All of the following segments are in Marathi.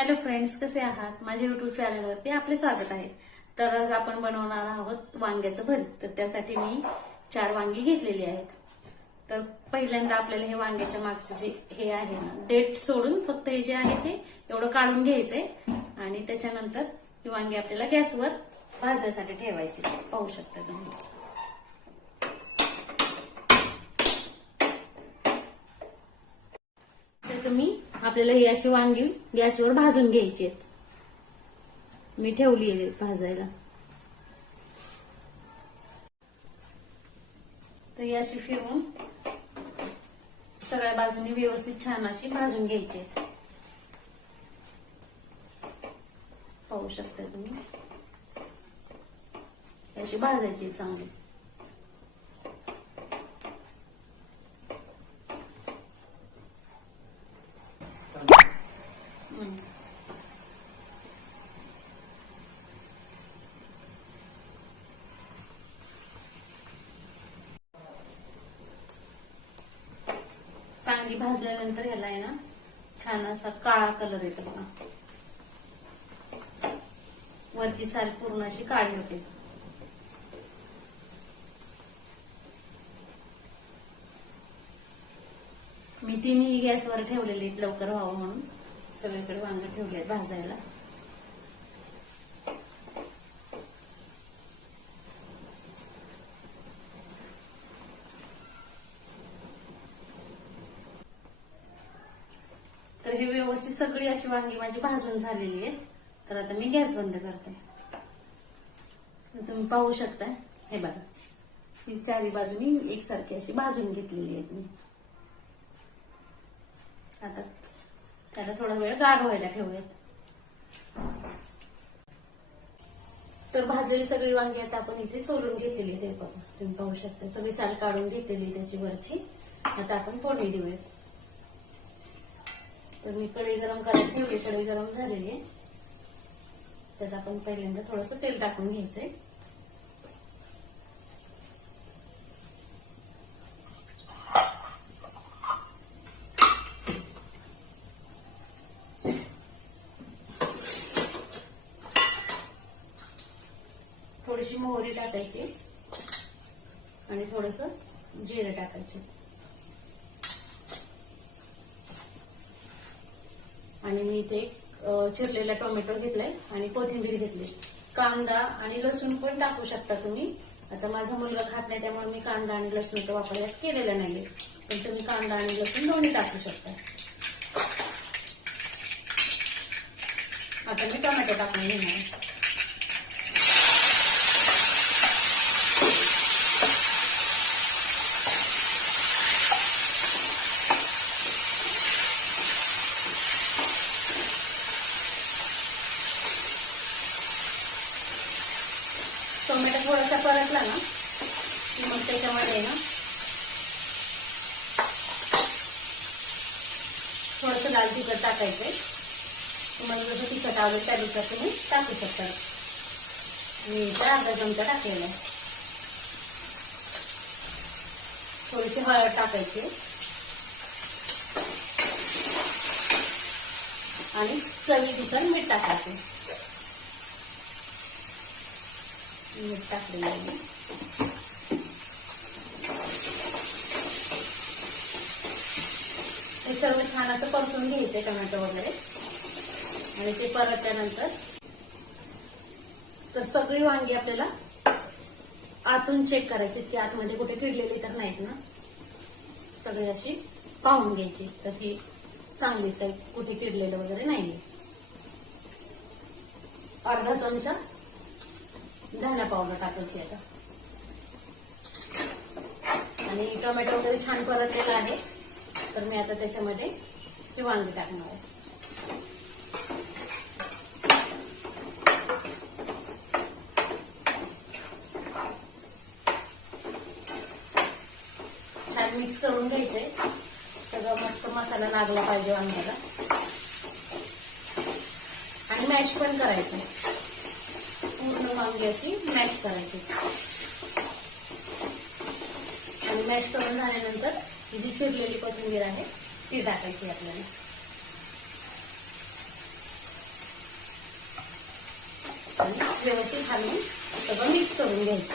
हॅलो फ्रेंड्स, कसे आहात? माझ्या युट्यूब चॅनलवरती आपले स्वागत आहे. तर आज आपण बनवणार आहोत वांग्याचं भरीत. तर त्यासाठी मी 4 वांगी घेतलेली आहेत. तर पहिल्यांदा आपल्याला हे वांग्याच्या मागचं जे हे आहे ना, देठ सोडून फक्त हे जे आहे ते एवढं काढून घ्यायचंय आणि त्याच्यानंतर ही वांगी आपल्याला गॅसवर भाजण्यासाठी ठेवायची. पाहू शकता तुम्ही. आपल्याला ही अशी वांगी गॅसवर भाजून घ्यायची आहेत. मी ठेवली आहे भाजायला. तर ही अशी फिरवून सगळ्या बाजूनी व्यवस्थित छान अशी भाजून घ्यायची आहेत. पाहू शकता तुम्ही, अशी भाजायची चांगली. चांगली भाजल्यानंतर ह्याला आहे ना छान असा काळा कलर येतो बघा. वरची साल पूर्ण अशी काळी होते. मी तिन्ही गॅसवर ठेवलेले आहेत लवकर व्हावं म्हणून. सगळीकडे वांग ठेवले भाजायला. तर हे व्यवस्थित सगळी अशी वांगी माझी भाजून झालेली आहे. तर आता मी गॅस बंद करते. तुम्ही पाहू शकता, हे बघा, ही चारी बाजूनी एकसारखी अशी भाजून घेतलेली आहे मी. आता त्याला थोडा वेळ गार व्हायला ठेवूयात. तर भाजलेली सगळी वांगी आता आपण इथे सोलून घेतलेली आहे. तुम्ही पाहू शकता, सगळी साल काढून घेतलेली त्याची वरची. आता आपण फोडणी देऊयात. तर मी कढई गरम करायला ठेवली. कढई गरम झालेली आहे. त्यात आपण पहिल्यांदा थोडंसं तेल टाकून घ्यायचंय. थोडीशी मोहरी टाकायची आणि थोडंसं जिरं टाकायचे. आणि मी इथे चिरलेला टोमॅटो घेतलाय आणि कोथिंबीर घेतली. कांदा आणि लसूण पण टाकू शकता तुम्ही. आता माझा मुलगा खात नाही त्यामुळे मी कांदा आणि लसूणचा वापर केलेला नाहीये. पण तुम्ही कांदा आणि लसूण दोन्ही टाकू शकता. आता मी टोमॅटो टाकून घेणार. टोमॅटो थोडासा परतला ना की मग त्याच्यामध्ये ना थोडंसं लाल तिखट टाकायचंय. तुम्हाला जसं तिखट आवडेल त्यानुसार तुम्ही टाकू शकता. मी इथे अर्धा चमचा टाकलेला आहे. थोडीशी हळद टाकायची आणि चवीनुसार मीठ टाकायचे. मीठ टाकलेलं आहे. हे सर्व छान असं परतून घ्यायचंय टोमॅटो वगैरे. आणि ते परतल्यानंतर तर सगळी वांगी आपल्याला आतून चेक करायची की आतमध्ये कुठे किडलेली तर नाहीत ना. सगळी अशी पाहून घ्यायची तर ही चांगली काही कुठे किडलेलं वगैरे नाहीये. अर्धा चमचा धना पावडर टाकायची आता. आणि टोमॅटो वगैरे छान परतलेला आहे. तर मी आता त्याच्यामध्ये ही वांगी टाकणार आहे. छान मिक्स करून घ्यायचंय. सगळं मस्त मसाला लागला पाहिजे वांग्याला. आणि मॅश पण करायचं. पूर्ण वांगी अशी मॅश करायची. आणि मॅश करून झाल्यानंतर ही जी चिरलेली कोथिंबीर आहे ती टाकायची आपल्याला. व्यवस्थित घालून सगळं मिक्स करून घ्यायचं.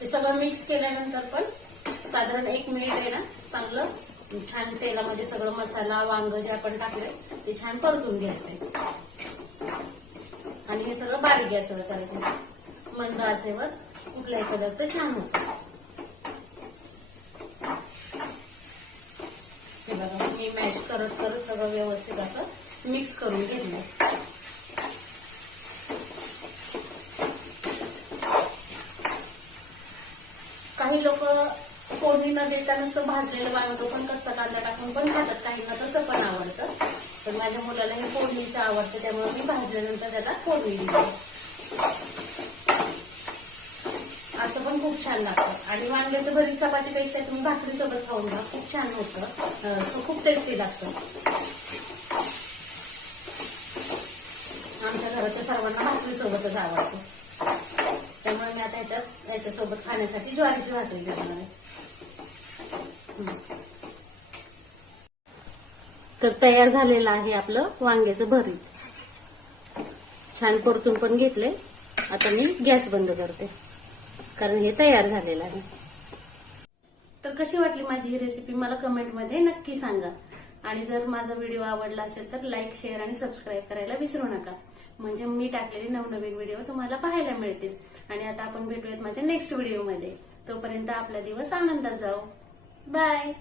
हे सगळं मिक्स केल्यानंतर पण साधारण 1 मिनिट आहे ना चांगलं छान तेलामध्ये सगळं मसाला वांग जे आपण टाकलंय ते छान परतून घ्यायचंय. आणि हे सगळं बारीक गॅसवर करायचं. मंद आचेवर कुठलाही पदार्थ छान होतो. हे बघा मी मॅश करत करत सगळं व्यवस्थित असं मिक्स करून घेतलंय. काही लोक फोडणी न देता नुसतं भाजलेलं वांग पण कच्चा कांदा टाकून पण खातात. काहींना तसं पण आवडतं. पण माझ्या मुलाला हे फोडणीचं आवडतं त्यामुळे मी भाजल्यानंतर त्याला फोडणी दिली. असं पण खूप छान लागतं. आणि वांग्याचं भरीत चपातीपेक्षा तुम्ही भाकरी सोबत खाऊन घ्या, खूप छान होतं. खूप टेस्टी लागतं. आमच्या घरात तर सर्वांना भाकरी सोबतच आवडतं. त्यामुळे मी आता याच्यासोबत खाण्यासाठी ज्वारीची भाकरी देणार आहे. तर तयार झालेलं आहे आपलं वांग्याचं भरीत. छान परतून पण घेतले. आता मी गॅस बंद करते कारण हे तयार झालेलं आहे. तर कशी वाटली माझी ही रेसिपी मला कमेंटमध्ये नक्की सांगा. आणि जर माझा व्हिडिओ आवडला असेल तर लाईक, शेअर आणि सबस्क्राईब करायला विसरू नका. म्हणजे मी टाकलेली नवनवीन व्हिडिओ तुम्हाला पाहायला मिळतील. आणि आता आपण भेटूयात माझ्या नेक्स्ट व्हिडिओमध्ये. तोपर्यंत आपला दिवस आनंदात जाओ. बाय.